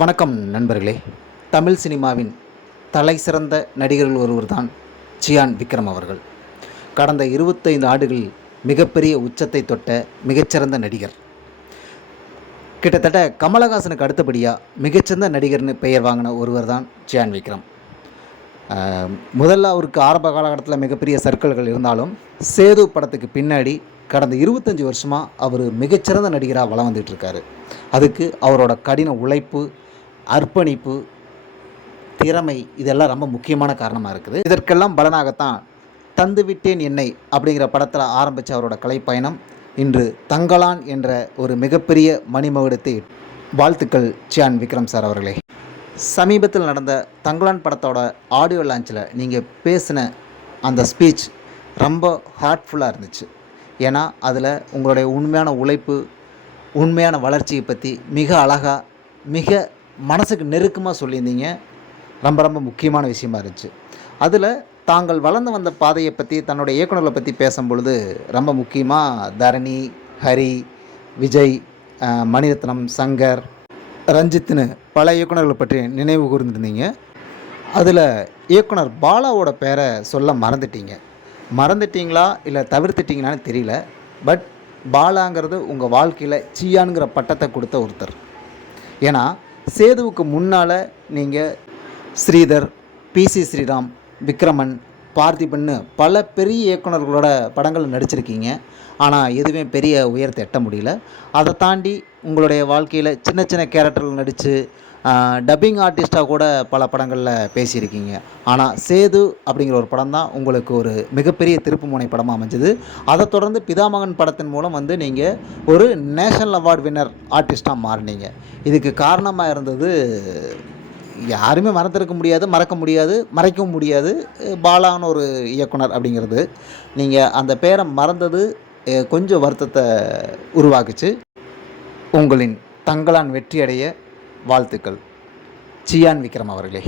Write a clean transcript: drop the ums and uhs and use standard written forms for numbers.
வணக்கம் நண்பர்களே. தமிழ் சினிமாவின் தலை சிறந்த நடிகர்கள் ஒருவர் தான் சியான் விக்ரம் அவர்கள். கடந்த 25 ஆண்டுகளில் மிகப்பெரிய உச்சத்தை தொட்ட மிகச்சிறந்த நடிகர். கிட்டத்தட்ட கமலஹாசனுக்கு அடுத்தபடியாக மிகச்சிறந்த நடிகர்னு பெயர் வாங்கின ஒருவர் தான் சியான் விக்ரம். முதல்ல அவருக்கு ஆரம்ப காலகட்டத்தில் மிகப்பெரிய சர்க்கிள்கள் இருந்தாலும் சேது படத்துக்கு பின்னாடி கடந்த 25 வருஷமாக அவர் மிகச்சிறந்த நடிகராக வலம் வந்துட்டுருக்காரு. அதுக்கு அவரோட கடின உழைப்பு, அர்ப்பணிப்பு, திறமை இதெல்லாம் ரொம்ப முக்கியமான காரணமாக இருக்குது. இதற்கெல்லாம் பலனாகத்தான் தந்துவிட்டேன் என்னை அப்படிங்கிற படத்தில் ஆரம்பித்த அவரோட கலைப்பயணம் இன்று தங்கலான் என்ற ஒரு மிகப்பெரிய மணிமகுடத்தை. வாழ்த்துக்கள் சியான் விக்ரம் சார் அவர்களே. சமீபத்தில் நடந்த தங்கலான் படத்தோட ஆடியோ லான்ச்சில் நீங்கள் பேசின அந்த ஸ்பீச் ரொம்ப ஹார்ட்ஃபுல்லாக இருந்துச்சு. ஏன்னா அதில் உங்களுடைய உண்மையான உழைப்பு, உண்மையான வளர்ச்சியை பற்றி மிக அழகாக, மிக மனசுக்கு நெருக்கமாக சொல்லியிருந்தீங்க. ரொம்ப ரொம்ப முக்கியமான விஷயமா இருந்துச்சு. அதில் தாங்கள் வளர்ந்து வந்த பாதையை பற்றி, தன்னுடைய இயக்குநர்களை பற்றி பேசும்பொழுது ரொம்ப முக்கியமாக தரணி, ஹரி, விஜய், மணிரத்னம், சங்கர், ரஞ்சித்னு பல இயக்குநர்களை பற்றி நினைவு கூர்ந்துருந்தீங்க. அதில் இயக்குனர் பாலாவோட பேரை சொல்ல மறந்துட்டீங்களா இல்லை தவிர்த்துட்டிங்களான்னு தெரியல. பட் பாலாங்கிறது உங்கள் வாழ்க்கையில் சியான்கிற பட்டத்தை கொடுத்த ஒருத்தர். ஏன்னா சேதுவுக்கு முன்னால் நீங்கள் ஸ்ரீதர், பிசி ஸ்ரீராம், விக்ரமன், பார்த்திபன்னு பல பெரிய இயக்குநர்களோட படங்கள் நடிச்சிருக்கீங்க. ஆனால் எதுவுமே பெரிய உயரத்தை எட்ட முடியல. அதை தாண்டி உங்களுடைய வாழ்க்கையில் சின்ன சின்ன கேரக்டர்கள் நடித்து டப்பிங் ஆர்டிஸ்ட்டாக கூட பல படங்களில் பேசியிருக்கீங்க. ஆனால் சேது அப்படிங்கிற ஒரு படம் தான் உங்களுக்கு ஒரு மிகப்பெரிய திருப்பு முனை படமாக அமைஞ்சது. அதை தொடர்ந்து பிதாமகன் படத்தின் மூலம் நீங்கள் ஒரு நேஷனல் அவார்டு வின்னர் ஆர்டிஸ்ட்டாக மாறினீங்க. இதுக்கு காரணமாக இருந்தது யாருமே மறக்க முடியாது, மறைக்கவும் முடியாது, பாலான்னு ஒரு இயக்குனர் அப்படிங்கிறது. நீங்கள் அந்த பேரை மறந்தது கொஞ்சம் வருத்தத்தை உருவாக்குச்சு. உங்களின் தங்கலான் வெற்றியடைய வாழ்த்துக்கள் சியான் விக்ரம் அவர்களே.